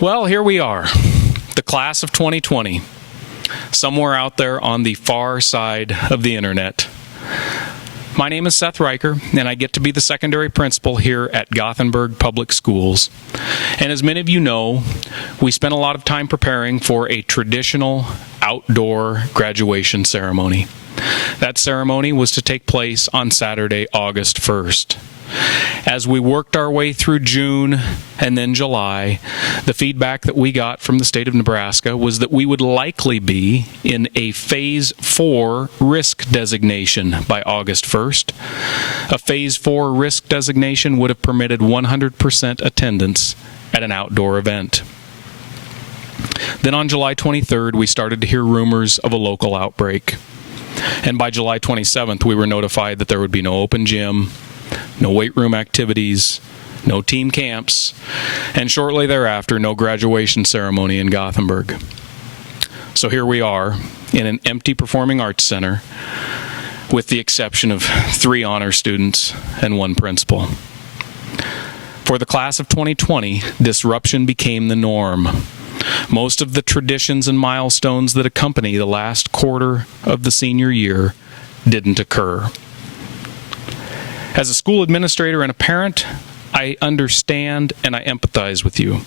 Well, here we are, the class of 2020, somewhere out there on the far side of the internet. My name is Seth Ryker, and I get to be the secondary principal here at Gothenburg Public Schools. And as many of you know, we spent a lot of time preparing for a traditional outdoor graduation ceremony. That ceremony was to take place on Saturday, August 1st. As we worked our way through June and then July, the feedback that we got from the state of Nebraska was that we would likely be in a Phase 4 risk designation by August 1st. A Phase 4 risk designation would have permitted 100% attendance at an outdoor event. Then on July 23rd, we started to hear rumors of a local outbreak. And by July 27th, we were notified that there would be no open gym, no weight room activities, no team camps, and shortly thereafter, no graduation ceremony in Gothenburg. So here we are in an empty performing arts center with the exception of 3 honor students and 1 principal. For the class of 2020, disruption became the norm. Most of the traditions and milestones that accompany the last quarter of the senior year didn't occur. As a school administrator and a parent, I understand and I empathize with you.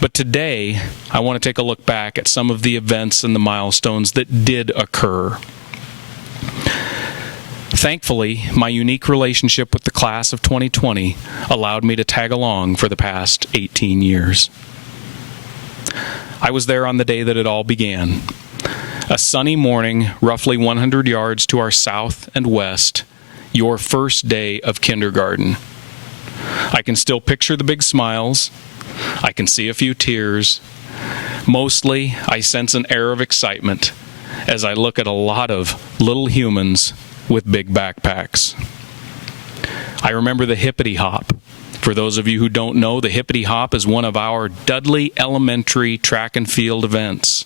But today, I want to take a look back at some of the events and the milestones that did occur. Thankfully, my unique relationship with the class of 2020 allowed me to tag along for the past 18 years. I was there on the day that it all began. A sunny morning, roughly 100 yards to our south and west, your first day of kindergarten. I can still picture the big smiles. I can see a few tears. Mostly, I sense an air of excitement as I look at a lot of little humans with big backpacks. I remember the hippity hop. For those of you who don't know, the hippity hop is one of our Dudley Elementary track and field events.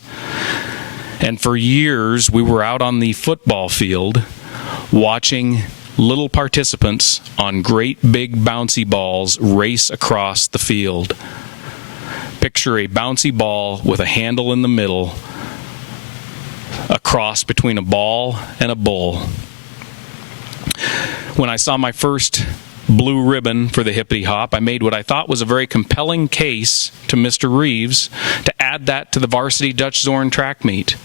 And for years, we were out on the football field watching little participants on great big bouncy balls race across the field. Picture a bouncy ball with a handle in the middle, a cross between a ball and a bull. When I saw my first blue ribbon for the hippity hop, I made what I thought was a very compelling case to Mr. Reeves to add that to the varsity Dutch Zorn track meet.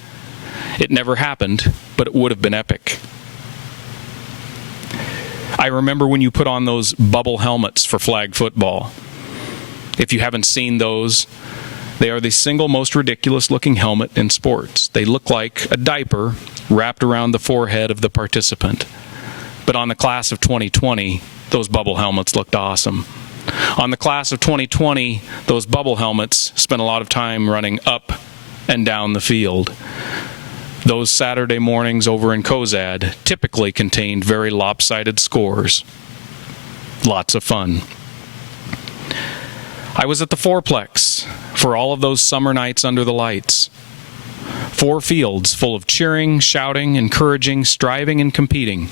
It never happened, but it would have been epic. I remember when you put on those bubble helmets for flag football. If you haven't seen those, they are the single most ridiculous looking helmet in sports. They look like a diaper wrapped around the forehead of the participant. But on the class of 2020, those bubble helmets looked awesome. On the class of 2020, those bubble helmets spent a lot of time running up and down the field. Those Saturday mornings over in Cozad typically contained very lopsided scores. Lots of fun. I was at the fourplex for all of those summer nights under the lights. 4 fields full of cheering, shouting, encouraging, striving, and competing.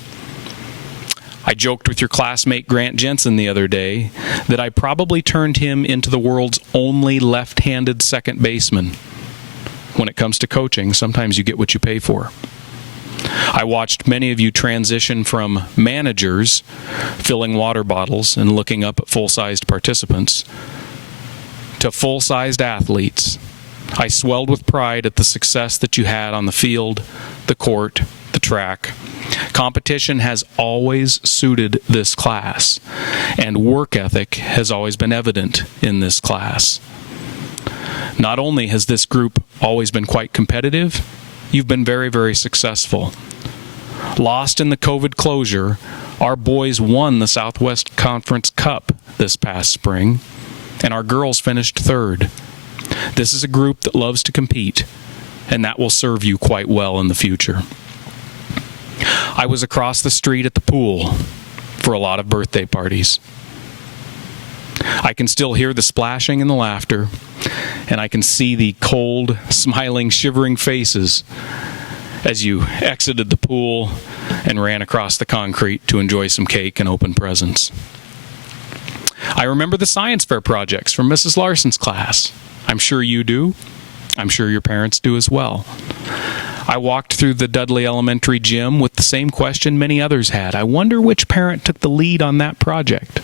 I joked with your classmate Grant Jensen the other day that I probably turned him into the world's only left-handed second baseman. When it comes to coaching, sometimes you get what you pay for. I watched many of you transition from managers filling water bottles and looking up at full-sized participants to full-sized athletes. I swelled with pride at the success that you had on the field, the court, the track. Competition has always suited this class, and work ethic has always been evident in this class. Not only has this group always been quite competitive, you've been very, very successful. Lost in the COVID closure, our boys won the Southwest Conference Cup this past spring, and our girls finished 3rd. This is a group that loves to compete, and that will serve you quite well in the future. I was across the street at the pool for a lot of birthday parties. I can still hear the splashing and the laughter, and I can see the cold, smiling, shivering faces as you exited the pool and ran across the concrete to enjoy some cake and open presents. I remember the science fair projects from Mrs. Larson's class. I'm sure you do. I'm sure your parents do as well. I walked through the Dudley Elementary gym with the same question many others had. I wonder which parent took the lead on that project.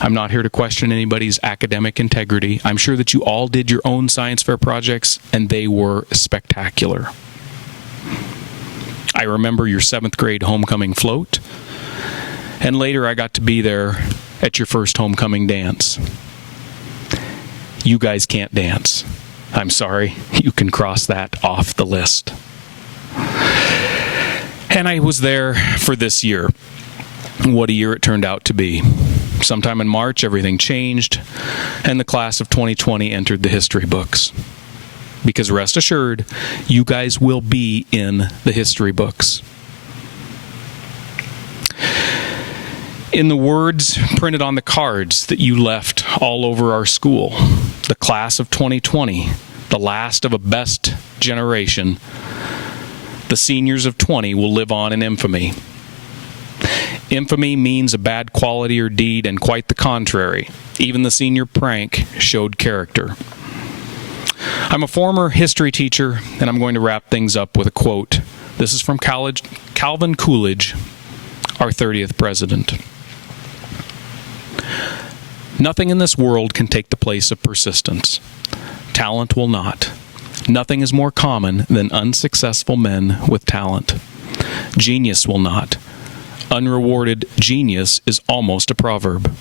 I'm not here to question anybody's academic integrity. I'm sure that you all did your own science fair projects, and they were spectacular. I remember your 7th grade homecoming float, and later I got to be there at your first homecoming dance. You guys can't dance. I'm sorry, you can cross that off the list. And I was there for this year. What a year it turned out to be. Sometime in March, everything changed, and the class of 2020 entered the history books. Because rest assured, you guys will be in the history books. In the words printed on the cards that you left all over our school, the class of 2020, the last of a best generation, the seniors of 20 will live on in infamy. Infamy means a bad quality or deed, and quite the contrary. Even the senior prank showed character. I'm a former history teacher, and I'm going to wrap things up with a quote. This is from Calvin Coolidge, our 30th president. Nothing in this world can take the place of persistence. Talent will not. Nothing is more common than unsuccessful men with talent. Genius will not. Unrewarded genius is almost a proverb.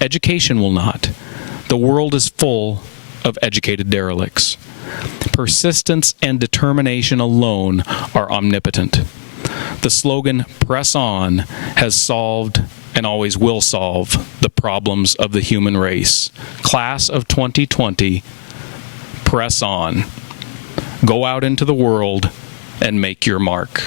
Education will not. The world is full of educated derelicts. Persistence and determination alone are omnipotent. The slogan, "Press on," has solved and always will solve the problems of the human race. Class of 2020, press on. Go out into the world and make your mark.